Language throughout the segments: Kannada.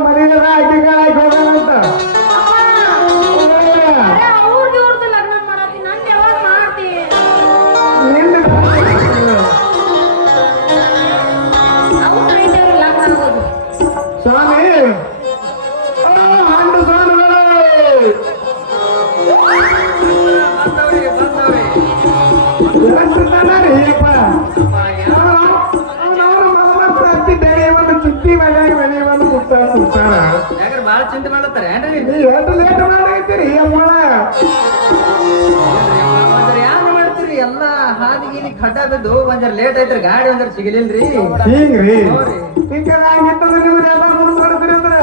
ಮನೆಯಲ್ಲ ಅಕ್ಕಿಗಳಾಗಿ ಹೋಗೋಣಂತ ಸ್ವಾಮಿ ಹಂಡು ಸ್ವಾಮಿಗಳು ಚುಟ್ಟಿ ಮನೆ ಮನೆ ಬಂದು ಕುಡ್ತಾರ ಬಾಳ ಚಿಂತೆ ಮಾಡತ್ತಾರೆ ಎಷ್ಟು ಲೇಟ್ ಮಾಡೈತಿರಿ ಯಾರು ಮಾಡ್ತೀರಿ ಎಲ್ಲ ಹಾದಿಗೀನಿ ಖಡ್ಡ ಬಿದ್ದು ಒಂದರ ಲೇಟ್ ಐತ್ರಿ ಗಾಡಿ ಒಂದರ ಸಿಗಲಿಲ್ರಿ ಹಿಂಗ್ರಿ ಹಿಂಗ ಹಂಗಿತ್ತಂದ್ರೆ ನಿಮ್ಗೆಲ್ಲ ಮುಂದ್ಕೊಡ್ತೀರಿ ಅಂದ್ರ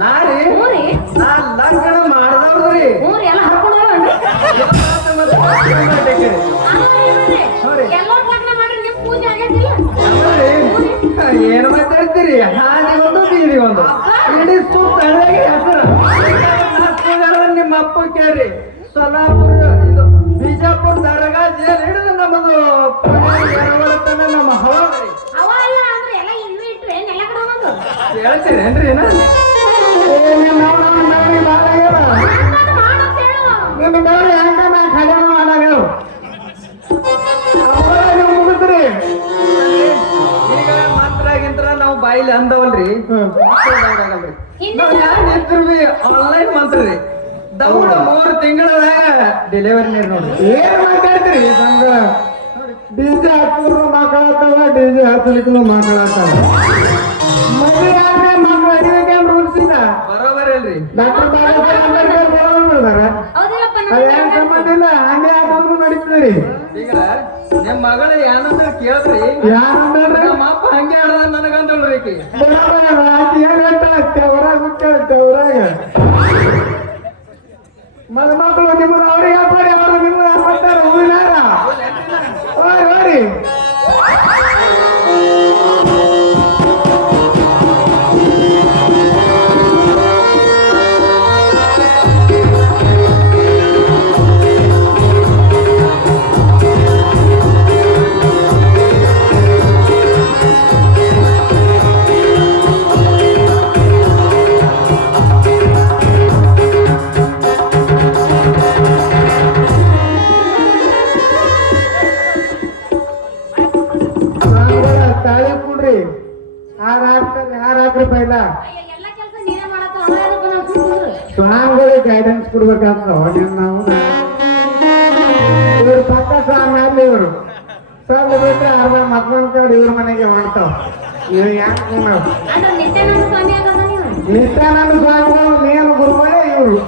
ನಾ ಲಗ್ನ ಮಾಡ್ದವ್ರಿ ಏನು ಮಾತಾಡ್ತೀರಿ ಹಾದಿ ಒಂದು ಬೀದಿ ಒಂದು ಇಡೀ ಸುತ್ತ ಹೆಸರು ನಿಮ್ಮ ಅಪ್ಪ ಕೇಳ್ರಿ ಸೊಲ್ಲಾಪುರ ಇದು ಬಿಜಾಪುರ ದರ್ಗಾ ಜೇಲ್ ಹಿಡಿದು ನಮ್ಮದು ಎರವಳತನ ನಮ್ಮ ಹವಾರಿ ಹೇಳ್ತೀರೇನ್ರಿ ನಿನ್ನ ನೋಡಿ ಹೆಂಗ ನಾ ಕಡಿಮೆ ಮಾಡಾಗ ಮುಗಿದ್ರಿ ಈಗ ಮಂತ್ರ ನಾವು ಬಾಯಿಲಿ ಅಂದವಲ್ರಿ ನಾವ್ ಯಾರು ನಿಂತ್ರು ಬಿ ಆನ್ಲೈನ್ ಮಂತ್ರ ರೀ ದೌಡ 3 ತಿಂಗಳದಾಗ ಡೆಲಿವರಿ ನೀರು ನೋಡ್ರಿ ಏನ್ ಮಾತಾಡ್ತೀರಿ ಸಂಘ ಡಿಜೆ ಹತ್ತಿದ್ರು ಮಕ್ಕಳಾಗ್ತಾವ ಡಿಜೆ ಹತ್ತಲಿಕ್ಕೂ ಮಕ್ಕಳಾಗ್ತಾವ ಮದುವೆ ಆದ್ರೆ ಮಕ್ಕಳು ಅಡಿಗೆ ರೂಲ್ಸ್ ಇಲ್ಲ ಬರೋಬರಿ ಅಲ್ರಿ ಡಾಕ್ಟರ್ ಬಾಬಾ ಸಾಹೇಬ್ ಅಂಬೇಡ್ಕರ್ ಬರೋದು ಮಾಡಿದಾರ ಅದೇನ್ ಸಂಬಂಧ ಇಲ್ಲ ಹಂಗೆ ಆಗೋದು ನಡೀತದ್ರಿ ಈಗ ನಿಮ್ ಮಗಳು ಏನಂದ್ರೆ ಕೇಳ್ರಿ ಯಾರಂದ್ರೆ ನಮ್ಮ ಅಪ್ಪ ಹಂಗೆ ಆಡದ ನನಗಂದಳ್ರಿ ಆಕಿ ಆಕಿ ಏನ್ ಹೇಳ್ತಾಳ ತೆವರಾಗ ತೆವರಾಗ ಮಕ್ಕಳು ನಿಮ್ಮದು ಅವ್ರಿಗೆ ಹಾಕ್ಬಾರಿ ಅವರು ನಿಮ್ಮದು ಹಾಕ್ಬಿಡ್ತಾರೆ ಹೂವಿನಾರ ಹೋರಿ ತಾಳಿ ಕೊಡ್ರಿ ಹಾಕ್ರಿ ಪೈಲ ಸ್ವಾಮಿಗಳಿಗೆ ಗೈಡೆನ್ಸ್ ಕೊಡ್ಬೇಕಂತ ನಾವು ಇವ್ರ ಪಕ್ಕ ಸ್ವಾಮಿ ಅಲ್ಲಿ ಇವರು ಸ್ವಲ್ಪ ಬಿಟ್ರೆ ಅರ್ಧ ಮಕ್ಕಳ ಕಡೆ ಇವ್ರ ಮನೆಗೆ ಮಾಡ್ತಾವ ಇವ್ ಯಾಕೆ ನಿತ್ಯಾನಂದ ಸ್ವಾಮಿಗಳು ಮೇಲು ಗುರುಗಳೇ ಇವರು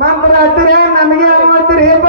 ಮಂತ್ರ ಹತ್ತಿರ ನಮಗೆ ಅನುಮತಿರಿ ಅಪ್ಪ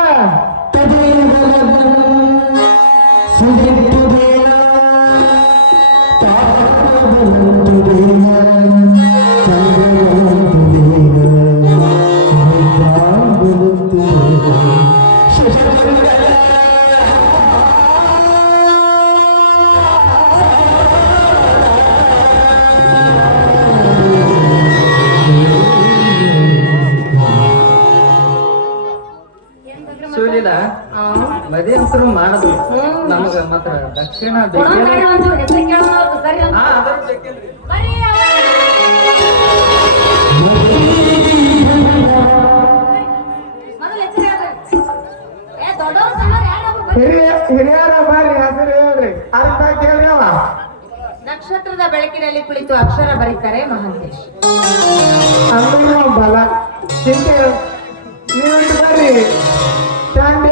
ಶಿವಲೀಲ ಮದಿ ಅಂತರೂ ಮಾಡೋದು ನಮಗ ಮಾತ್ರ ದಕ್ಷಿಣ ಹಿರಿಯರ ಬಾರಿ ಹೆಸರು ಹೇಳ್ರಿ ಅರ್ಥ ಕೇಳ್ರಿ ಅವ ನಕ್ಷತ್ರದ ಬೆಳಕಿನಲ್ಲಿ ಕುಳಿತು ಅಕ್ಷರ ಬರೀತಾರೆ ಮಹಾಂತೇಶ್ ಅಂದ್ರೆ ಬಲ ಚಿಂತೆ ನೀವಂತ ಬರ್ರಿ शांत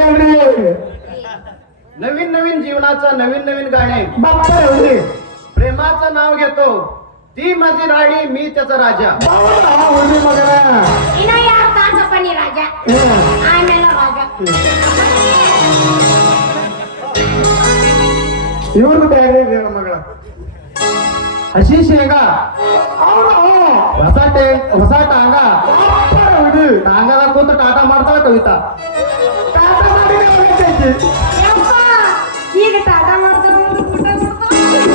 नवीन नवीन जीवनाचा नवीन नवीन गाणे बाप्पा होते प्रेमाचं नाव घेतो ती माझी राणी मी त्याचा राजा होते मगरा इना यार तासपणी राजा आमेला राजा ಇವ್ರದ್ದು ಬೇರೆ ಇದೆ ಮಗಳ ಹಸಿ ಶೇಂಗಾ ಹೊಸ ಟಾಂಗ ಟಾಂಗದ ಕೂತು ಟಾಟಾ ಮಾಡ್ತಾಳ ಕವಿತಾ ಈಗ ಟಾಟಾ ಮಾಡ್ತಾರೆ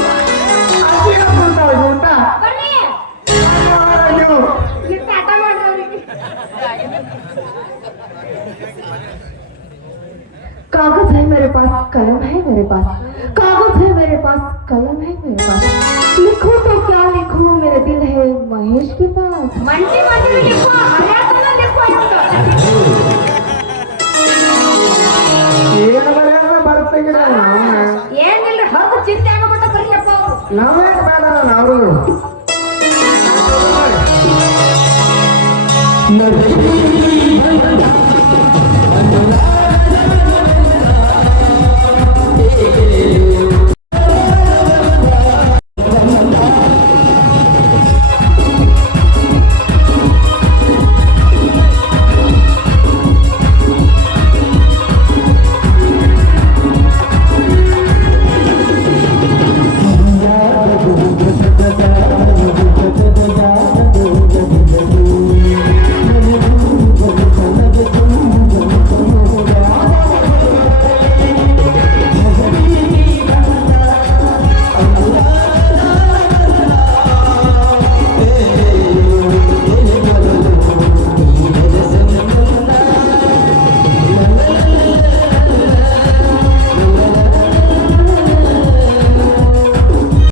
पास कलम है मेरे पास कागज है मेरे पास कलम है मेरे पास लिखूं तो क्या लिखूं मेरा दिल है महेश के पास ಮಂಡಿ ಮದುವೆ ಲಿಖೋ ಹರ್ಯಾಣ ಲಿಖೋ ಅಂತ ಏನ್ ಬರೆಯೋದ ಬರ್ತೀವಿ ಏನಿಲ್ಲ ಹೊರತು ಚಿಂತೆ ಆಗಬಿಟ್ಟ ಬರೀಯಪ್ಪ ಅವ್ರು ನಾವೇ ಬೇಡ ಅವರು